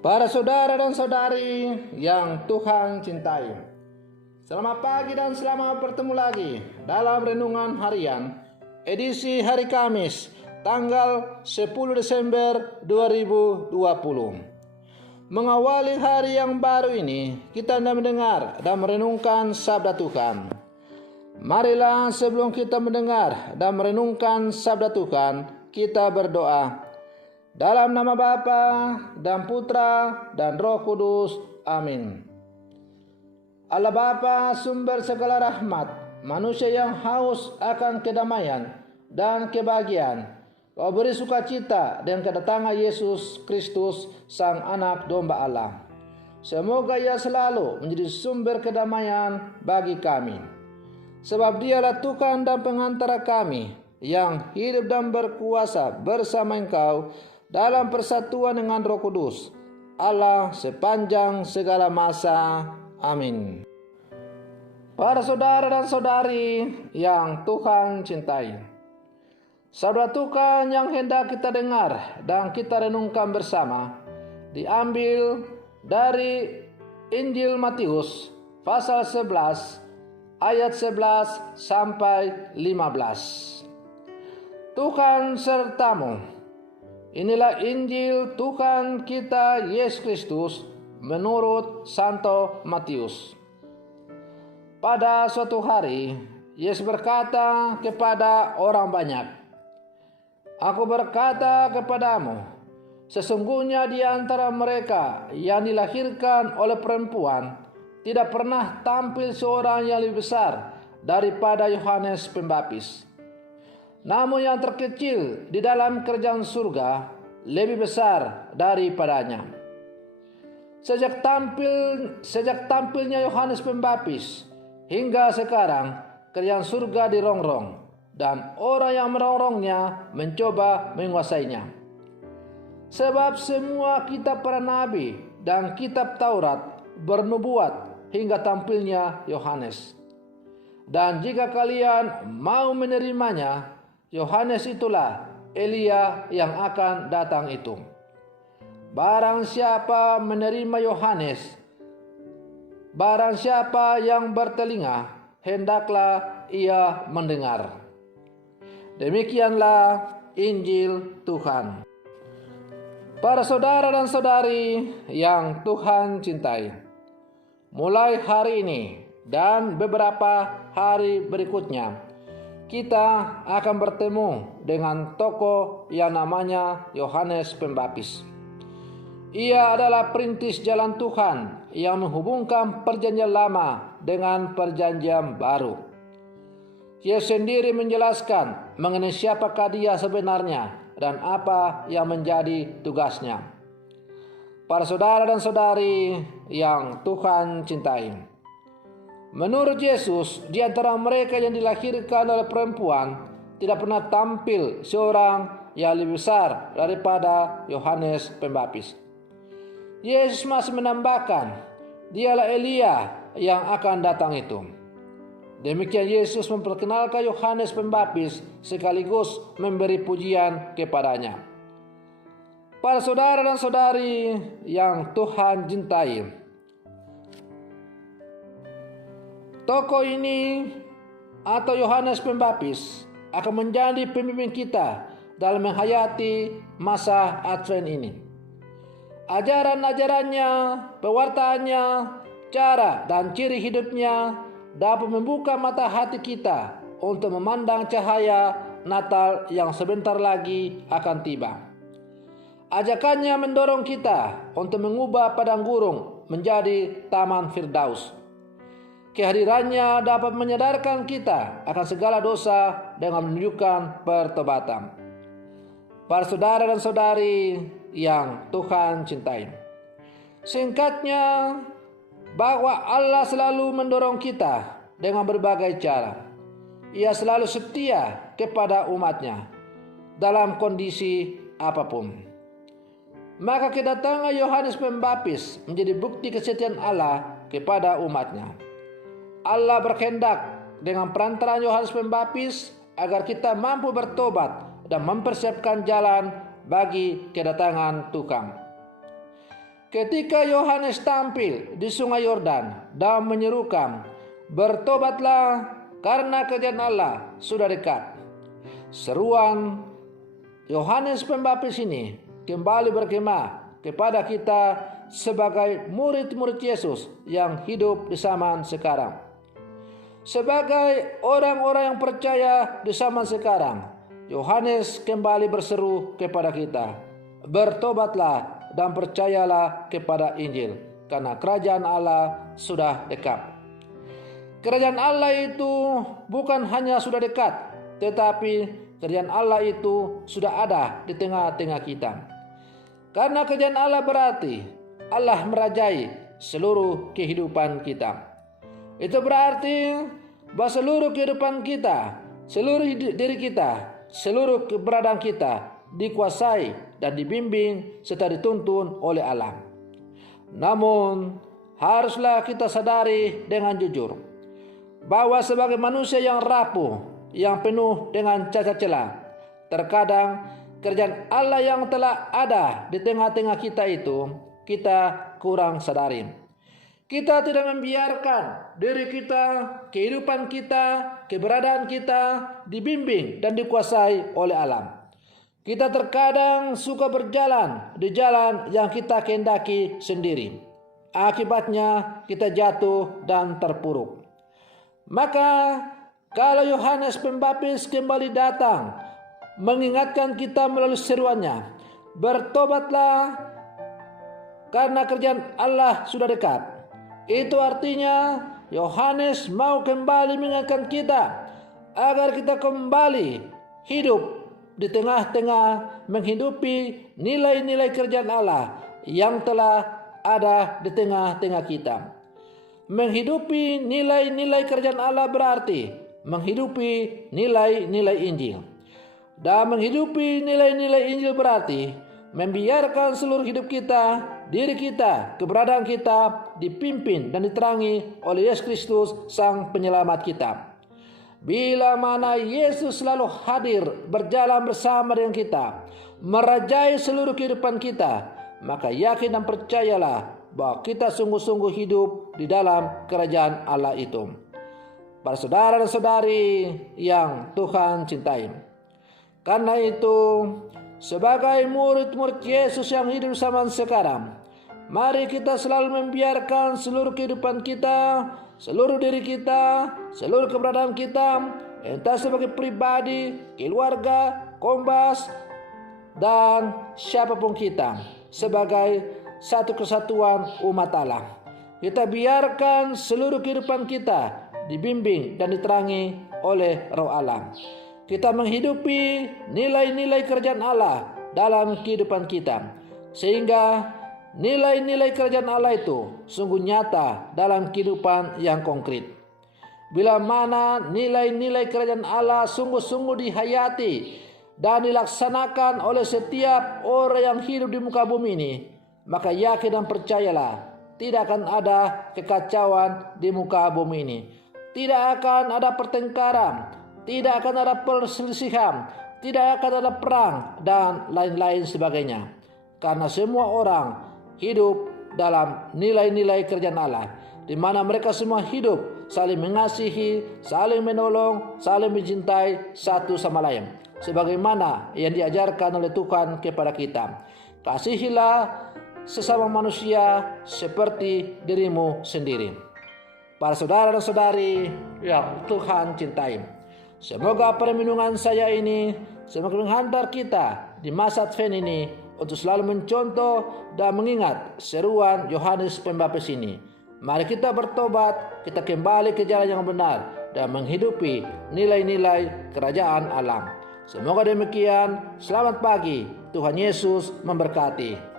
Para saudara dan saudari yang Tuhan cintai, selamat pagi dan selamat bertemu lagi dalam Renungan Harian edisi hari Kamis tanggal 10 Desember 2020. Mengawali hari yang baru ini, kita hendak mendengar dan merenungkan sabda Tuhan. Marilah sebelum kita mendengar dan merenungkan sabda Tuhan, kita berdoa. Dalam nama Bapa dan Putra dan Roh Kudus. Amin. Allah Bapa, sumber segala rahmat, manusia yang haus akan kedamaian dan kebahagiaan, Kau beri sukacita dengan kedatangan Yesus Kristus, Sang Anak Domba Allah. Semoga Ia selalu menjadi sumber kedamaian bagi kami, sebab Dialah Tuhan dan pengantara kami yang hidup dan berkuasa bersama Engkau dalam persatuan dengan Roh Kudus, Allah sepanjang segala masa. Amin. Para saudara dan saudari yang Tuhan cintai, sabda Tuhan yang hendak kita dengar dan kita renungkan bersama diambil dari Injil Matius pasal 11 ayat 11 sampai 15. Tuhan sertamu. Inilah Injil Tuhan kita Yesus Kristus menurut Santo Matius. Pada suatu hari, Yesus berkata kepada orang banyak, Aku berkata kepadamu, sesungguhnya di antara mereka yang dilahirkan oleh perempuan, tidak pernah tampil seorang yang lebih besar daripada Yohanes Pembaptis. Namun yang terkecil di dalam kerajaan surga lebih besar daripadanya. Sejak tampilnya Yohanes Pembaptis hingga sekarang, kerajaan surga dirongrong dan orang yang merongrongnya mencoba menguasainya. Sebab semua kitab para nabi dan kitab Taurat bernubuat hingga tampilnya Yohanes. Dan jika kalian mau menerimanya, Yohanes itulah Elia yang akan datang itu. Barang siapa menerima Yohanes, barang siapa yang bertelinga, hendaklah ia mendengar. Demikianlah Injil Tuhan. Para saudara dan saudari yang Tuhan cintai, mulai hari ini dan beberapa hari berikutnya, kita akan bertemu dengan tokoh yang namanya Yohanes Pembaptis. Ia adalah perintis jalan Tuhan yang menghubungkan perjanjian lama dengan perjanjian baru. Ia sendiri menjelaskan mengenai siapakah dia sebenarnya dan apa yang menjadi tugasnya. Para saudara dan saudari yang Tuhan cintai, menurut Yesus, di antara mereka yang dilahirkan oleh perempuan, tidak pernah tampil seorang yang lebih besar daripada Yohanes Pembaptis. Yesus masih menambahkan, Dialah Elia yang akan datang itu. Demikian Yesus memperkenalkan Yohanes Pembaptis sekaligus memberi pujian kepadanya. Para saudara dan saudari yang Tuhan cintai, tokoh ini atau Yohanes Pembaptis akan menjadi pemimpin kita dalam menghayati masa Advent ini. Ajaran-ajarannya, pewartaannya, cara dan ciri hidupnya dapat membuka mata hati kita untuk memandang cahaya Natal yang sebentar lagi akan tiba. Ajakannya mendorong kita untuk mengubah padang gurun menjadi taman Firdaus. Kehadirannya dapat menyadarkan kita akan segala dosa dengan menunjukkan pertobatan. Para saudara dan saudari yang Tuhan cintai, singkatnya bahwa Allah selalu mendorong kita dengan berbagai cara. Ia selalu setia kepada umatnya dalam kondisi apapun. Maka kedatangan Yohanes Pembaptis menjadi bukti kesetiaan Allah kepada umatnya. Allah berkehendak dengan perantaraan Yohanes Pembaptis agar kita mampu bertobat dan mempersiapkan jalan bagi kedatangan Tuhan. ketika Yohanes tampil di sungai Yordan dan menyerukan, "Bertobatlah karena kerajaan Allah sudah dekat." Seruan Yohanes Pembaptis ini kembali bergema kepada kita sebagai murid-murid Yesus yang hidup di zaman sekarang. Sebagai orang-orang yang percaya di zaman sekarang, Yohanes kembali berseru kepada kita, "Bertobatlah dan percayalah kepada Injil, karena kerajaan Allah sudah dekat." Kerajaan Allah itu bukan hanya sudah dekat, tetapi kerajaan Allah itu sudah ada di tengah-tengah kita. Karena kerajaan Allah berarti Allah merajai seluruh kehidupan kita. Itu berarti bahwa seluruh kehidupan kita, seluruh diri kita, seluruh keberadaan kita dikuasai dan dibimbing serta dituntun oleh Allah. Namun, haruslah kita sadari dengan jujur bahwa sebagai manusia yang rapuh, yang penuh dengan cacat celah, terkadang kerajaan Allah yang telah ada di tengah-tengah kita itu kita kurang sadari. Kita tidak membiarkan diri kita, kehidupan kita, keberadaan kita dibimbing dan dikuasai oleh alam. Kita terkadang suka berjalan di jalan yang kita kehendaki sendiri. Akibatnya kita jatuh dan terpuruk. Maka kalau Yohanes Pembaptis kembali datang mengingatkan kita melalui seruannya, "Bertobatlah karena kerajaan Allah sudah dekat." Itu artinya Yohanes mau kembali mengingatkan kita agar kita kembali hidup di tengah-tengah menghidupi nilai-nilai kerajaan Allah yang telah ada di tengah-tengah kita. Menghidupi nilai-nilai kerajaan Allah berarti menghidupi nilai-nilai Injil. Dan menghidupi nilai-nilai Injil berarti membiarkan seluruh hidup kita, diri kita, keberadaan kita dipimpin dan diterangi oleh Yesus Kristus Sang Penyelamat kita. Bila mana Yesus selalu hadir berjalan bersama dengan kita, merajai seluruh kehidupan kita, maka yakin dan percayalah bahwa kita sungguh-sungguh hidup di dalam kerajaan Allah itu. Para saudara dan saudari yang Tuhan cintai, karena itu sebagai murid-murid Yesus yang hidup zaman sekarang, mari kita selalu membiarkan seluruh kehidupan kita, seluruh diri kita, seluruh keberadaan kita, entah sebagai pribadi, keluarga, kombas, dan siapapun kita, sebagai satu kesatuan umat Allah. Kita biarkan seluruh kehidupan kita dibimbing dan diterangi oleh Roh Allah. Kita menghidupi nilai-nilai kerajaan Allah dalam kehidupan kita, sehingga nilai-nilai kerajaan Allah itu sungguh nyata dalam kehidupan yang konkret. Bila mana nilai-nilai kerajaan Allah sungguh-sungguh dihayati dan dilaksanakan oleh setiap orang yang hidup di muka bumi ini, maka yakin dan percayalah tidak akan ada kekacauan di muka bumi ini. Tidak akan ada pertengkaran, tidak akan ada perselisihan, tidak akan ada perang, dan lain-lain sebagainya. Karena semua orang hidup dalam nilai-nilai kerajaan Allah, di mana mereka semua hidup saling mengasihi, saling menolong, saling mencintai satu sama lain. Sebagaimana yang diajarkan oleh Tuhan kepada kita. Kasihilah sesama manusia seperti dirimu sendiri. Para saudara dan saudari yang Tuhan cintai, semoga perlindungan saya ini semakin menghantar kita di masa Advent ini untuk selalu mencontoh dan mengingat seruan Yohanes Pembaptis ini. Mari kita bertobat, kita kembali ke jalan yang benar dan menghidupi nilai-nilai kerajaan Allah. Semoga demikian. Selamat pagi. Tuhan Yesus memberkati.